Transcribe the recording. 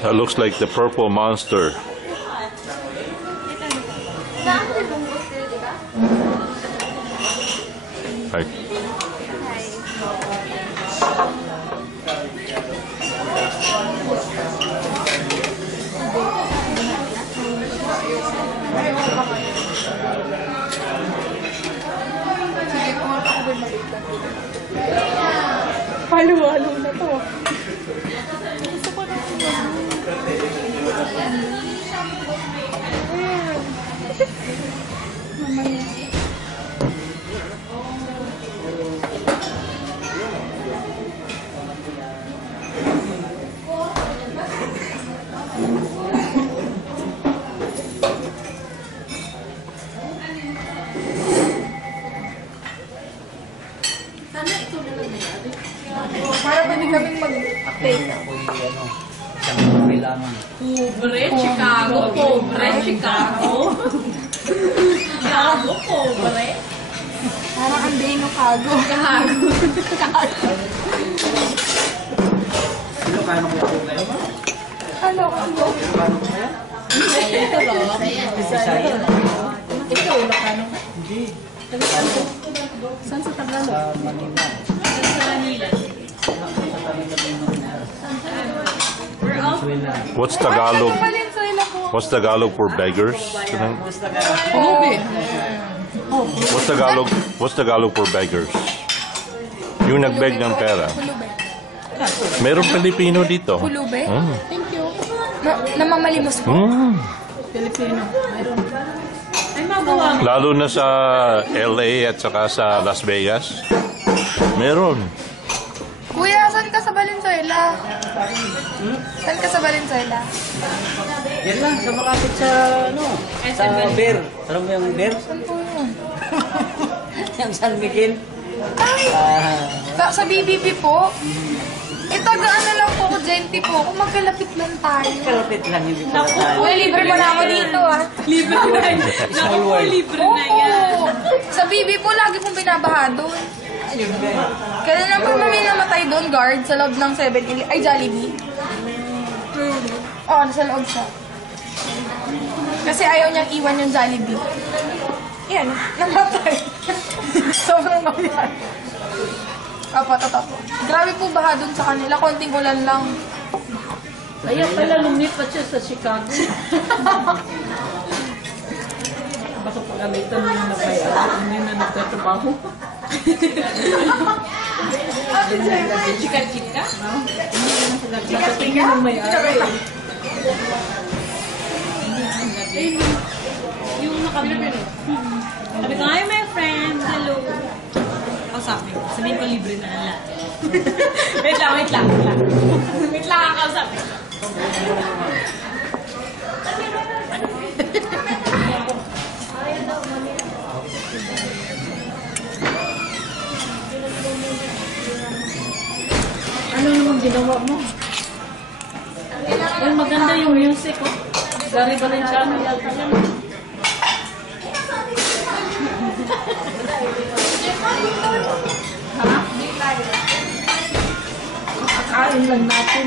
That looks like the purple monster. Hi. Halo-halo na to. Para pwede kaming mag-update. Pobre, Chicago. Pobre, Chicago. Chicago, pobre. Parang ang day no kago. Chicago. Halo, halo. Ito ba? Ito, Ilocano. Hindi. Saan sa Tagalog? Sa Manila. Sa Manila. What's Tagalog? Valenzuela po. What's Tagalog for beggars? Pulubi. What's Tagalog for beggars? Yung nagbeg ng pera. Pulube. Merong Pilipino dito. Pulube? Mm. Thank you. Namamalimos po. Filipino. Mayroon. Ay, magawa mo. Lalo na sa LA at saka sa Las Vegas. Meron. Kuya, saan ka sa Valenzuela? Saan ka sa Valenzuela? Yan lang, sa makapit sa, ano, sa Bear. Alam mo yung Bear? Saan po yun? Yung San Miguel. Ay! Sa BBB po? Itagaan na lang po ako, Genti po. Kung magkalapit lang tayo. Kalapit lang, hindi pala tayo. Uy, libre mo na ako dito ah. Libre na yan. Naku po, libre na yan. Oo. Sa BB po, lagi pong binabaha doon. Ayun, Bear. Kaya lang po may namatay doon, guard, sa loob ng 7-Eleven. Ay, Jollibee. Oo, nasa loob siya. Kasi ayaw niyang iwan yung Jollibee. Yan, namatay. Sobrang bayan. Opo, totoo po. Grabe po baha doon sa kanila. Konting ulan lang. Kaya pala lumipat siya sa Chicago. Baka pagalitan mo na kaya hindi na nagtatrabaho. Chika-chika? Baka tingin ng may-ari. Yung nakabili. Sabi ko, hi my friend, hello. Ako sabi ko, sabihin ko libre na lang. Wait lang. Wait lang ako sabi ko. Ano naman ginawa mo? Yung maganda yung music, oh. Gary Valenciano yata yan. Ha? Kakain lang natin.